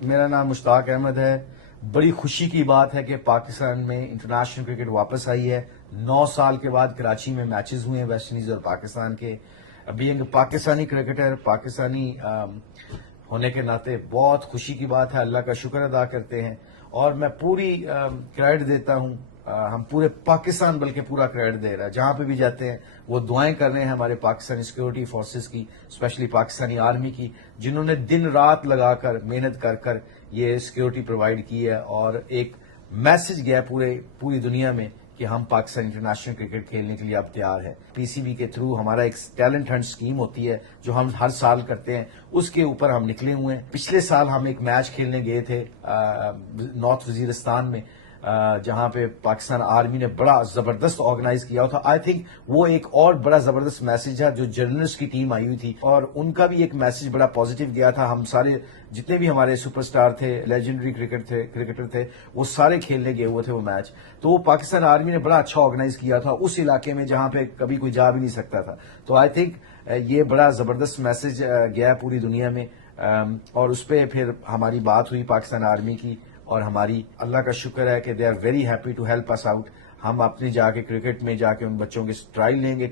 میرا نام مشتاق احمد ہے. بڑی خوشی کی بات ہے کہ پاکستان میں انٹرنیشنل کرکٹ واپس آئی ہے. 9 سال کے بعد کراچی میں میچز ہوئے ہیں ویسٹ انڈیز اور پاکستان کے. بینگ پاکستانی کرکٹر، پاکستانی ہونے کے ناطے بہت خوشی کی بات ہے. اللہ کا شکر ادا کرتے ہیں اور میں پوری کریڈٹ دیتا ہوں. ہم پورے پاکستان بلکہ پورا کریڈٹ دے رہا ہے. جہاں پہ بھی جاتے ہیں وہ دعائیں کر رہے ہیں ہمارے پاکستانی سیکورٹی فورسز کی، اسپیشلی پاکستانی آرمی کی، جنہوں نے دن رات لگا کر محنت کر یہ سیکورٹی پرووائڈ کی ہے. اور ایک میسج گیا پوری دنیا میں کہ ہم پاکستان انٹرنیشنل کرکٹ کھیلنے کے لیے اب تیار ہیں. پی سی بی کے تھرو ہمارا ایک ٹیلنٹ ہنٹ اسکیم ہوتی ہے جو ہم ہر سال کرتے ہیں، اس کے اوپر ہم نکلے ہوئے ہیں. پچھلے سال ہم ایک میچ کھیلنے گئے تھے نارتھ وزیرستان میں، جہاں پہ پاکستان آرمی نے بڑا زبردست آرگنائز کیا تھا. آئی تھنک وہ ایک اور بڑا زبردست میسج ہے. جو جرنلسٹ کی ٹیم آئی ہوئی تھی اور ان کا بھی ایک میسج بڑا پازیٹیو گیا تھا. ہم سارے جتنے بھی ہمارے سپر سٹار تھے، لیجنڈری کرکٹر تھے، وہ سارے کھیلنے گئے ہوئے تھے وہ میچ. تو وہ پاکستان آرمی نے بڑا اچھا آرگنائز کیا تھا اس علاقے میں جہاں پہ کبھی کوئی جا بھی نہیں سکتا تھا. تو آئی تھنک یہ بڑا زبردست میسج گیا پوری دنیا میں، اور اس پہ پھر ہماری بات ہوئی پاکستان آرمی کی. اور ہماری اللہ کا شکر ہے کہ they are very happy to help us out. ہم اپنے جا کے کرکٹ میں جا کے ان بچوں کے ٹرائل لیں گے.